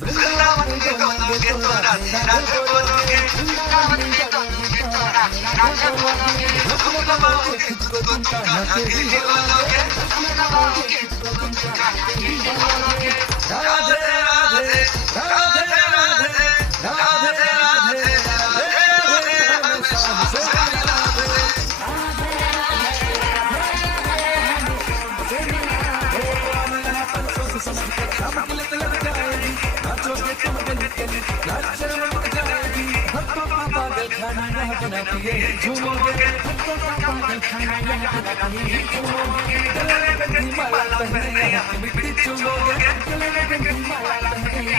वृंदावन में डोलोगे तो राधे राधे बोलोगे, वृंदावन में डोलोगे तो राधे राधे बोलोगे, तुम दबाओगे खुद को तुम कान्हा के ही बोलोगे, तुम दबाओगे खुद को तुम कान्हा के ही बोलोगे। राधे राधे राधे राधे राधे राधे राधे हम सबसे राधे। नाचोगे तुम गली गली, नाच रमक जाएगी, भक्तों का पागल खाना यहाँ बना पिए झूमोगे, भक्तों का पागल खाना यहाँ बना पिए झूमोगे, गले में गंदी माला पहने यहाँ मिट्टी चूमोगे, गले में गंदी माला पहने